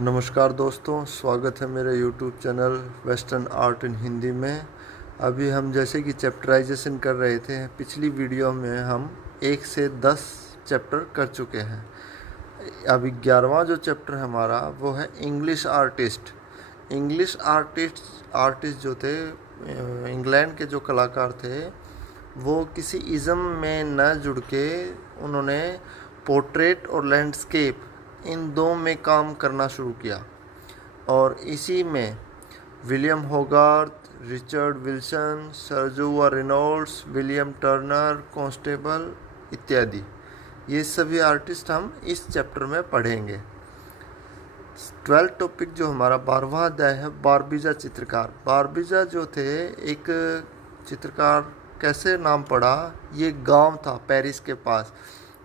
नमस्कार दोस्तों, स्वागत है मेरे YouTube channel western art in Hindi में। अभी हम जैसे कि चैप्टराइजेशन कर रहे थे, पिछली वीडियो में हम 1 से 10 चैप्टर कर चुके हैं। अभी 11वां जो चैप्टर है हमारा वो है इंग्लिश आर्टिस्ट। इंग्लिश आर्टिस्ट जो थे, इंग्लैंड के जो कलाकार थे, वो किसी इज़म में न जुड़ के उन्होंने पोर्ट्रेट और लैंडस्केप इन दो में काम करना शुरू किया। और इसी में William Hogarth, Richard Wilson, sir Joshua Reynolds, William Turner, Constable इत्यादि, ये सभी आर्टिस्ट हम इस चैप्टर में पढ़ेंगे। 12 टॉपिक जो हमारा 12वां अध्याय है, बारबीजा चित्रकार। बारबीजा जो थे, एक चित्रकार कैसे नाम पड़ा, ये गांव था पेरिस के पास,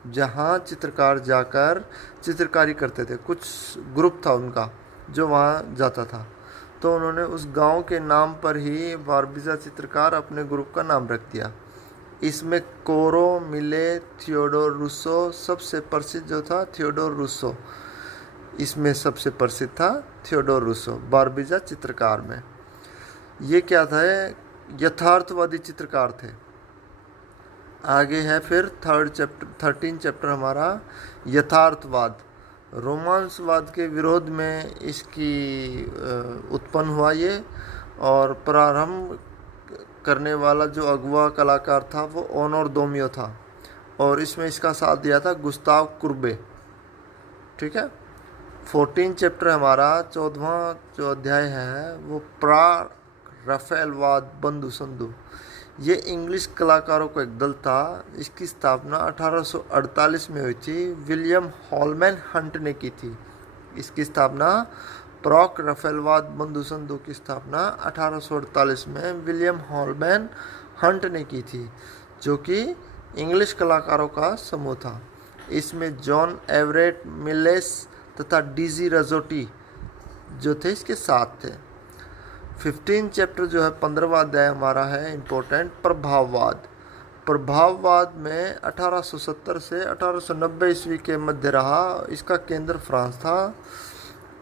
जहाँ चित्रकार जाकर चित्रकारी करते थे। कुछ ग्रुप था उनका जो वहाँ जाता था, तो उन्होंने उस गांव के नाम पर ही बारबीजा चित्रकार अपने ग्रुप का नाम रख दिया। इसमें कोरो, मिले, थियोडोर रूसो, सबसे प्रसिद्ध जो था थियोडोर रूसो, इसमें सबसे प्रसिद्ध था थियोडोर रूसो बारबीजा चित्रकार में। ये क्या था, यथार्थवादी चित्रकार थे। आगे है फिर 13 चैप्टर हमारा यथार्थवाद। रोमांसवाद के विरोध में इसकी उत्पन्न हुआ ये, और प्रारंभ करने वाला जो अगुआ कलाकार था वो ओनोर दोमियो था, और इसमें इसका साथ दिया था गुस्ताव कुर्बे। ठीक है। 14 चैप्टर हमारा 14वां जो अध्याय है वो प्रा रफेलवाद बंधु संधु। ये इंग्लिश कलाकारों का एक दल था। इसकी स्थापना 1848 में हुई थी, विलियम हॉलमैन हंट ने की थी। इसकी स्थापना प्रॉक रफेलवाद बंधु संधु की स्थापना 1848 में विलियम हॉलमैन हंट ने की थी, जो कि इंग्लिश कलाकारों का समूह था। इसमें जॉन एवरेट मिलेस तथा डीजी रजोटी जो थे इसके साथ थे। 15 चैप्टर जो है 15वां अध्याय हमारा है इम्पोर्टेंट, प्रभाववाद। प्रभाववाद में 1870 से 1890 ईस्वी के मध्य रहा। इसका केंद्र फ्रांस था।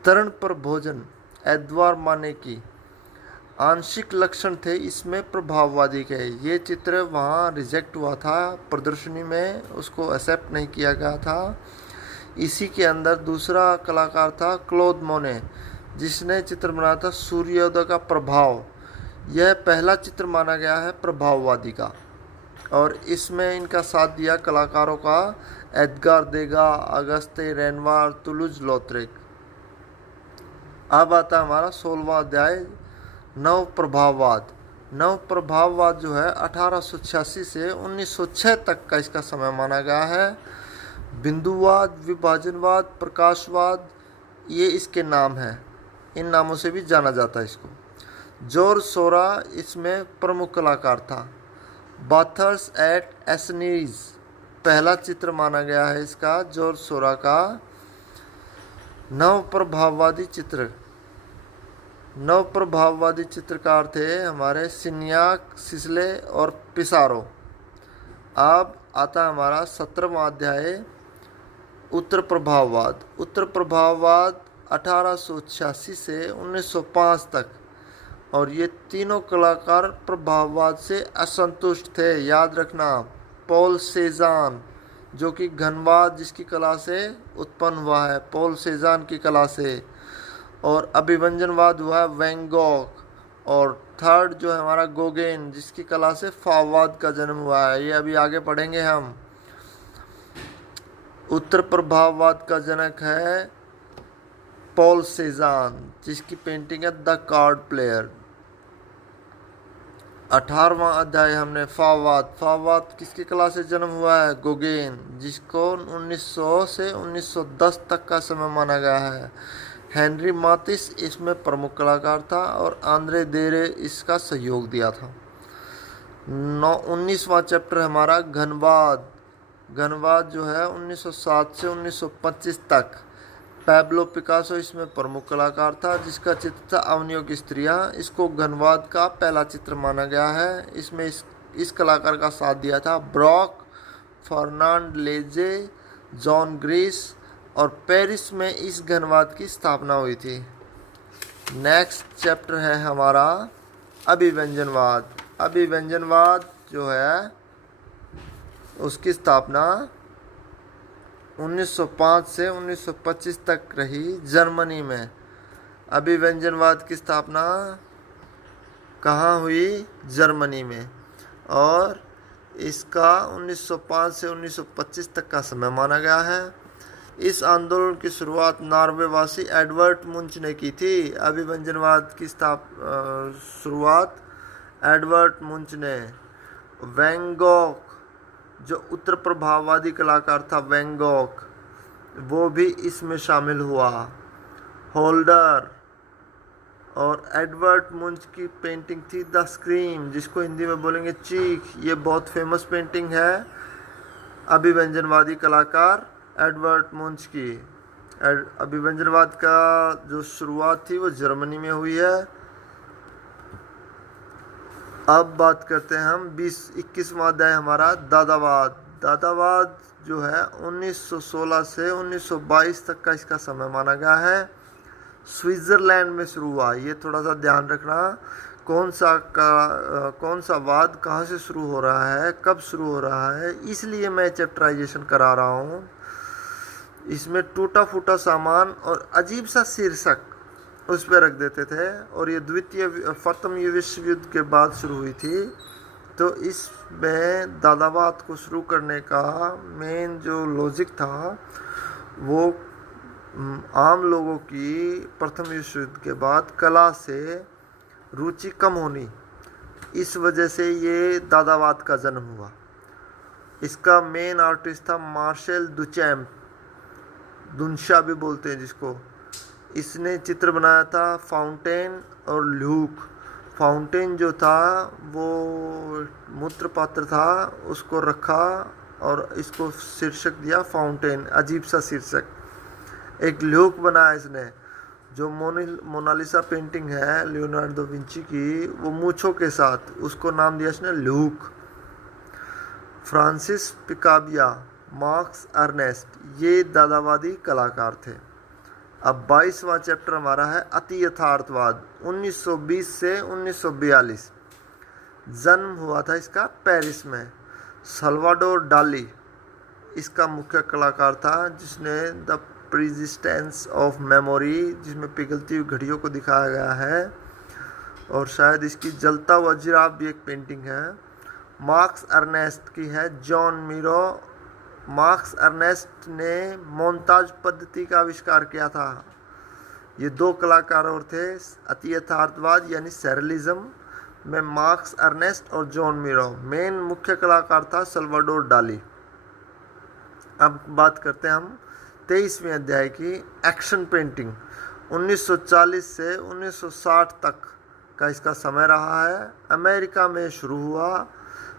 तरण पर भोजन, एडवार माने की आंशिक लक्षण थे इसमें प्रभाववादी के। ये चित्र वहाँ रिजेक्ट हुआ था प्रदर्शनी में, उसको एक्सेप्ट नहीं किया गया था। इसी के अंदर दूसरा कलाकार था क्लोद मोने, जिसने चित्र बनाया था सूर्योदय का प्रभाव। यह पहला चित्र माना गया है प्रभाववादी का, और इसमें इनका साथ दिया कलाकारों का एडगार देगा, अगस्ते रेनवार, तुलुज लॉथरेक। अब आता हमारा 16वां अध्याय, नव प्रभाववाद। नव प्रभाववाद जो है 1886 से 1906 तक का इसका समय माना गया है। बिंदुवाद, विभाजनवाद, प्रकाशवाद, ये इसके नाम हैं। इन नामों से भी जाना जाता है इसको। जॉर्ज सोरा इसमें प्रमुख कलाकार था। बाथर्स एट एसनीज पहला चित्र माना गया है इसका, जॉर्ज सोरा का। नव प्रभाववादी चित्र, नव प्रभाववादी चित्रकार थे हमारे सिन्याक, सिसले और पिसारो। अब आता हमारा 17वां अध्याय, उत्तर प्रभाववाद। उत्तर प्रभाववाद 1886 से 1905 तक, और ये तीनों कलाकार प्रभाववाद से असंतुष्ट थे। याद रखना, पॉल सेजान जो कि घनवाद जिसकी कला से उत्पन्न हुआ है, पॉल सेजान की कला से, और अभिव्यंजनवाद हुआ है वैन गॉग, और थर्ड जो है हमारा गोगेन जिसकी कला से फाववाद का जन्म हुआ है। ये अभी आगे पढ़ेंगे हम। उत्तर प्रभाववाद का जनक है पॉल सेजान, जिसकी पेंटिंग है द कार्ड प्लेयर। 18वां अध्याय हमने फाववाद। फाववाद किसकी कला से जन्म हुआ है, गोगेन, जिसको 1900 से 1910 तक का समय माना गया है। हेनरी मातिस इसमें प्रमुख कलाकार था, और आंद्रे देरे इसका सहयोग दिया था। 19वां चैप्टर हमारा घनवाद। घनवाद जो है 1907 से 1925 तक। पैब्लो पिकासो इसमें प्रमुख कलाकार था, जिसका चित्र था अवनियों की स्त्रियां। इसको घनवाद का पहला चित्र माना गया है। इसमें इस कलाकार का साथ दिया था ब्रॉक, फर्नांड लेजे, जॉन ग्रीस, और पेरिस में इस घनवाद की स्थापना हुई थी। नेक्स्ट चैप्टर है हमारा अभिव्यंजनवाद। अभिव्यंजनवाद जो है उसकी स्थापना 1905 से 1925 तक रही जर्मनी में। अभिव्यंजनवाद की स्थापना कहाँ हुई? जर्मनी में। और इसका 1905 से 1925 तक का समय माना गया है। इस आंदोलन की शुरुआत नॉर्वेवासी एडवर्ड मुंच ने की थी। अभिव्यंजनवाद की शुरुआत एडवर्ड मुंच ने। वैन गॉग जो उत्तर प्रभाववादी कलाकार था, वैन गॉग, वो भी इसमें शामिल हुआ। होल्डर और एडवर्ड मुंच की पेंटिंग थी द स्क्रीम, जिसको हिंदी में बोलेंगे चीख। ये बहुत फेमस पेंटिंग है अभिव्यंजनवादी कलाकार एडवर्ड मुंच की। अभिव्यंजनवाद का जो शुरुआत थी वो जर्मनी में हुई है। अब बात करते हैं हम 21वां अध्याय हमारा दादावाद। दादावाद जो है 1916 से 1922 तक का इसका समय माना गया है। स्विट्जरलैंड में शुरू हुआ। ये थोड़ा सा ध्यान रखना, कौन सा वाद कहाँ से शुरू हो रहा है, कब शुरू हो रहा है, इसलिए मैं चैप्टराइजेशन करा रहा हूँ। इसमें टूटा फूटा सामान और अजीब सा शीर्षक उस पर रख देते थे। और ये प्रथम विश्व युद्ध के बाद शुरू हुई थी। तो इसमें दादावाद को शुरू करने का मेन जो लॉजिक था वो आम लोगों की प्रथम विश्व युद्ध के बाद कला से रुचि कम होनी, इस वजह से ये दादावाद का जन्म हुआ। इसका मेन आर्टिस्ट था मार्शल दुचैम्प, दुनशा भी बोलते हैं जिसको। इसने चित्र बनाया था फाउंटेन और ल्यूक। फाउंटेन जो था वो मूत्र पात्र था, उसको रखा और इसको शीर्षक दिया फाउंटेन, अजीब सा शीर्षक। एक ल्यूक बनाया इसने। जो मोनालिसा पेंटिंग है लियोनार्डो विंची की, वो मूछों के साथ, उसको नाम दिया इसने ल्यूक। फ्रांसिस पिकाबिया, मार्क्स अर्नेस्ट, ये दादावादी कलाकार थे। अब 22वां चैप्टर हमारा है अति यथार्थवाद। 1920 से 1942 जन्म हुआ था इसका पेरिस में। सल्वाडोर डाली इसका मुख्य कलाकार था, जिसने द प्रेजिस्टेंस ऑफ मेमोरी, जिसमें पिघलती हुई घड़ियों को दिखाया गया है, और शायद इसकी जलता हुआ जिराफ भी एक पेंटिंग है। मार्क्स अर्नेस्ट की है जॉन मीरो। मार्क्स अर्नेस्ट ने मोन्ताज पद्धति का आविष्कार किया था। ये दो कलाकार और थे अति यथार्थवाद यानी सैरलिज्म में, मार्क्स अर्नेस्ट और जॉन मीरो। मेन मुख्य कलाकार था सल्वाडोर डाली। अब बात करते हैं हम 23वें अध्याय की, एक्शन पेंटिंग। 1940 से 1960 तक का इसका समय रहा है। अमेरिका में शुरू हुआ।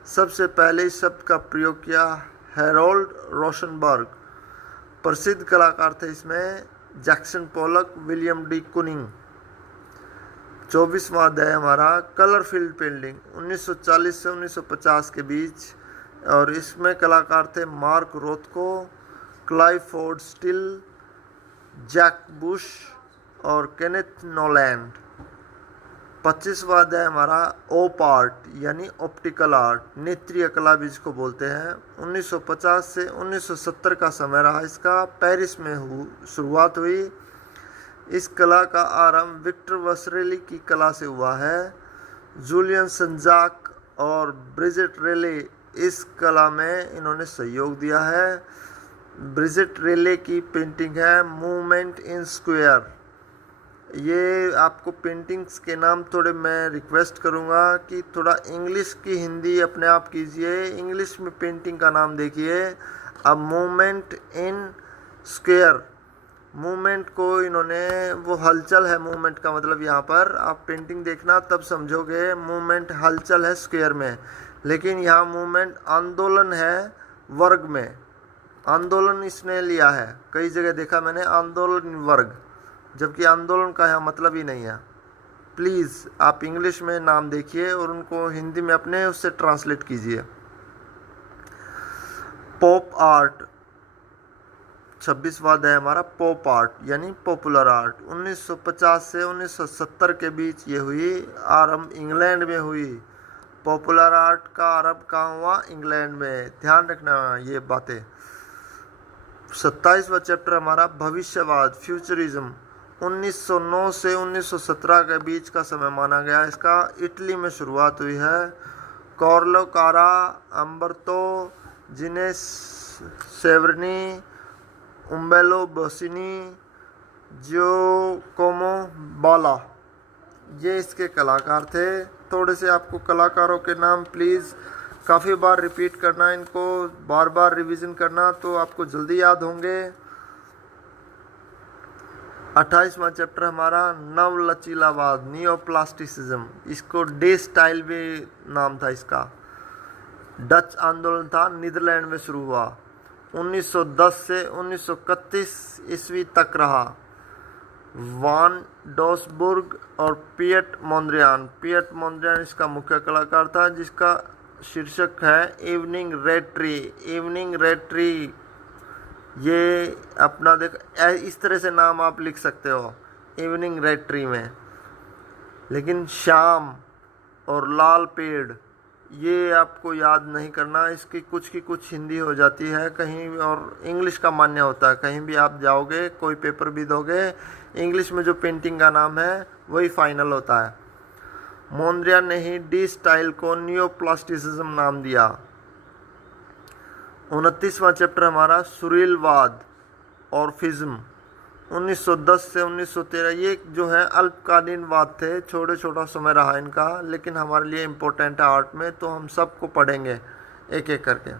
सबसे पहले इस शब्द का प्रयोग किया हैरोल्ड रोशनबर्ग। प्रसिद्ध कलाकार थे इसमें जैक्सन पोलक, विलियम डी कुनिंग। 24वां अध्याय हमारा कलर फील्ड पेंटिंग 1940 से 1950 के बीच, और इसमें कलाकार थे मार्क रोथको, क्लाइफोर्ड स्टिल, जैक बुश और केनेथ नोलैंड। 25वां अध्याय हमारा ओप आर्ट यानी ऑप्टिकल आर्ट, नेत्रीय कला भी जिसको बोलते हैं। 1950 से 1970 का समय रहा इसका। पेरिस में शुरुआत हुई। इस कला का आरंभ विक्टर वसरेली की कला से हुआ है। जूलियन संजाक और ब्रिजेट रेले इस कला में इन्होंने सहयोग दिया है। ब्रिजेट रेले की पेंटिंग है मूवमेंट इन स्क्वायर। ये आपको पेंटिंग्स के नाम थोड़े मैं रिक्वेस्ट करूँगा कि थोड़ा इंग्लिश की हिंदी अपने आप कीजिए। इंग्लिश में पेंटिंग का नाम देखिए। अब मूवमेंट इन स्क्वायर, मूवमेंट को इन्होंने, वो हलचल है मूवमेंट का मतलब, यहाँ पर आप पेंटिंग देखना तब समझोगे मूवमेंट हलचल है स्क्वायर में, लेकिन यहाँ मूवमेंट आंदोलन है वर्ग में। आंदोलन इसने लिया है, कई जगह देखा मैंने आंदोलन वर्ग, जबकि आंदोलन का यहाँ मतलब ही नहीं है। प्लीज़ आप इंग्लिश में नाम देखिए और उनको हिंदी में अपने उससे ट्रांसलेट कीजिए। पॉप आर्ट 26वां अध्याय हमारा पॉप आर्ट यानी पॉपुलर आर्ट। 1950 से 1970 के बीच ये हुई आरंभ, इंग्लैंड में हुई। पॉपुलर आर्ट का आरंभ कहाँ हुआ? इंग्लैंड में। ध्यान रखना ये बातें। 27वां चैप्टर हमारा भविष्यवाद, फ्यूचरिज्म। 1909 से 1917 के बीच का समय माना गया। इसका इटली में शुरुआत हुई है। कार्लो कारा, अम्बर्तो जिनेस सेवरनी, उम्बेलो बोसिनी, जियोकोमो बाला, ये इसके कलाकार थे। थोड़े से आपको कलाकारों के नाम प्लीज़ काफ़ी बार रिपीट करना, इनको बार बार रिवीजन करना तो आपको जल्दी याद होंगे। 28वां चैप्टर हमारा नव लचीलावाद, नियोप्लास्टिसिज्म। इसको डे स्टाइल भी नाम था इसका। डच आंदोलन था, नीदरलैंड में शुरू हुआ। 1910 से 1931 ईस्वी तक रहा। वान डोसबुर्ग और पियट मोंद्रियान इसका मुख्य कलाकार था, जिसका शीर्षक है evening red tree. Evening red tree, ये अपना देख, इस तरह से नाम आप लिख सकते हो इवनिंग रेड ट्री में। लेकिन शाम और लाल पेड़ ये आपको याद नहीं करना। इसकी कुछ की कुछ हिंदी हो जाती है कहीं, और इंग्लिश का मान्य होता है। कहीं भी आप जाओगे, कोई पेपर भी दोगे, इंग्लिश में जो पेंटिंग का नाम है वही फाइनल होता है। मोंद्रियान ने ही डी स्टाइल को नियोप्लास्टिसिज्म नाम दिया। 29वां चैप्टर हमारा सुरीलवाद और फिज्म। 1910 से 1913 ये जो है अल्पकालीन वाद थे, छोटा समय रहा इनका, लेकिन हमारे लिए इम्पोर्टेंट है आर्ट में, तो हम सबको पढ़ेंगे एक एक करके।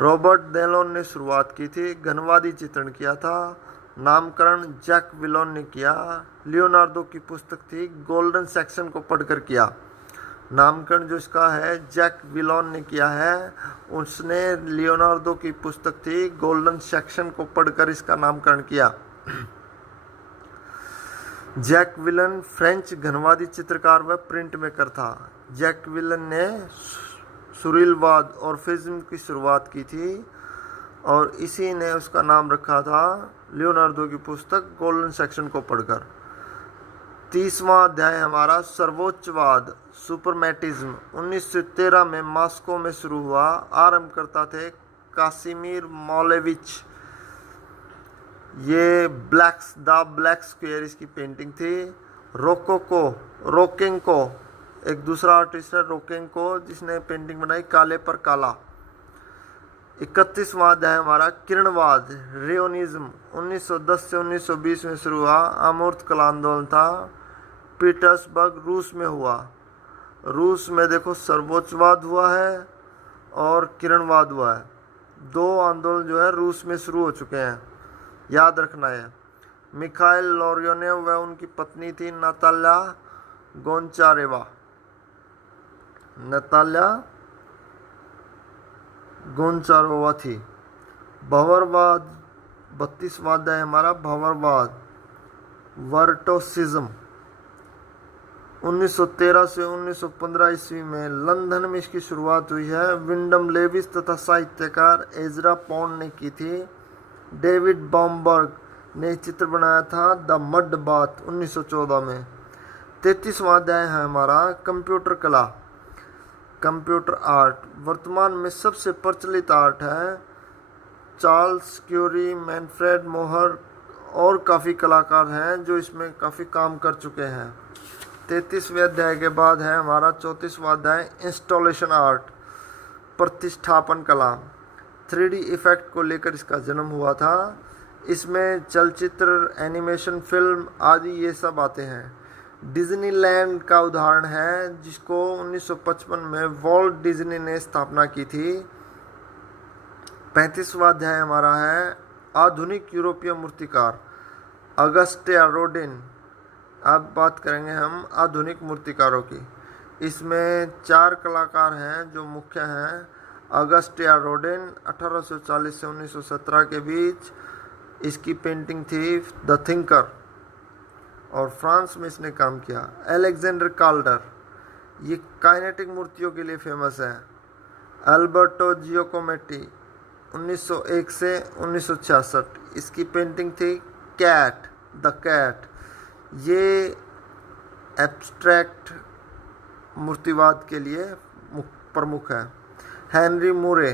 रॉबर्ट डेलोन ने शुरुआत की थी, घनवादी चित्रण किया था। नामकरण जैक विलोन ने किया। लियोनार्डो की पुस्तक थी, गोल्डन सेक्शन को पढ़कर किया। नामकरण जो इसका है जैक विलोन ने किया है। उसने लियोनार्डो की पुस्तक थी, गोल्डन सेक्शन को पढ़कर इसका नामकरण किया। जैक विलन फ्रेंच घनवादी चित्रकार व प्रिंट मेकर था। जैक विलन ने सुरीलवाद और फिज्म की शुरुआत की थी, और इसी ने उसका नाम रखा था लियोनार्डो की पुस्तक गोल्डन सेक्शन को पढ़कर। 30वां अध्याय हमारा सर्वोच्चवाद, सुपरमैटिज्म। 1913 में मॉस्को में शुरू हुआ। आरंभ करता थे कासिमिर मालेविच। ये द ब्लैक स्क्वायर इसकी पेंटिंग थी। रोकेंको एक दूसरा आर्टिस्ट है, रोकेंको, जिसने पेंटिंग बनाई काले पर काला। 31वां अध्याय हमारा किरणवाद, रेयोनिज्म। 1910 से 1920 में शुरू हुआ। अमूर्त कला आंदोलन था। पीटर्सबर्ग रूस में हुआ। रूस में देखो सर्वोच्चवाद हुआ है और किरणवाद हुआ है। दो आंदोलन जो है रूस में शुरू हो चुके हैं, याद रखना है। मिखाइल लोरियोनेव व उनकी पत्नी थी नाताल्या गोंचारोवा थी। भंवरवाद, 32वां अध्याय हमारा भंवरवाद, वर्टोसिज्म। 1913 से 1915 ईस्वी में लंदन में इसकी शुरुआत हुई है। विंडम लेविस तथा साहित्यकार एजरा पॉन्ड ने की थी। डेविड बॉम्बर्ग ने चित्र बनाया था द मड बाथ 1914 में। 33वां अध्याय है हमारा कंप्यूटर कला, कंप्यूटर आर्ट। वर्तमान में सबसे प्रचलित आर्ट है। चार्ल्स क्यूरी, मैनफ्रेड मोहर और काफ़ी कलाकार हैं जो इसमें काफ़ी काम कर चुके हैं। 33वें अध्याय के बाद है हमारा 34वां अध्याय इंस्टॉलेशन आर्ट, प्रतिष्ठापन कला। 3D इफेक्ट को लेकर इसका जन्म हुआ था। इसमें चलचित्र, एनिमेशन फिल्म आदि ये सब आते हैं। डिज्नीलैंड का उदाहरण है, जिसको 1955 में वॉल्ट डिज्नी ने स्थापना की थी। 35वां अध्याय हमारा है आधुनिक यूरोपीय मूर्तिकार, अगस्टिया रोडिन। अब बात करेंगे हम आधुनिक मूर्तिकारों की। इसमें 4 कलाकार हैं जो मुख्य हैं। अगस्टिया रोडिन 1840 से 1917 के बीच इसकी पेंटिंग थी द थिंकर, और फ्रांस में इसने काम किया। अलेक्जेंडर काल्डर, ये काइनेटिक मूर्तियों के लिए फेमस है। अल्बर्टो जियोकोमेटी 1901 से 1966। इसकी पेंटिंग थी कैट, द कैट। ये एब्स्ट्रैक्ट मूर्तिवाद के लिए प्रमुख है। हेनरी मुरे,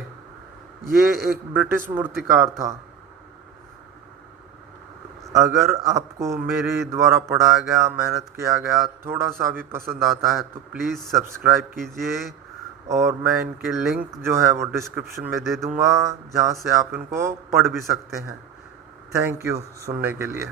ये एक ब्रिटिश मूर्तिकार था। अगर आपको मेरे द्वारा पढ़ाया गया, मेहनत किया गया थोड़ा सा भी पसंद आता है तो प्लीज़ सब्सक्राइब कीजिए, और मैं इनके लिंक जो है वो डिस्क्रिप्शन में दे दूँगा, जहाँ से आप इनको पढ़ भी सकते हैं। थैंक यू सुनने के लिए।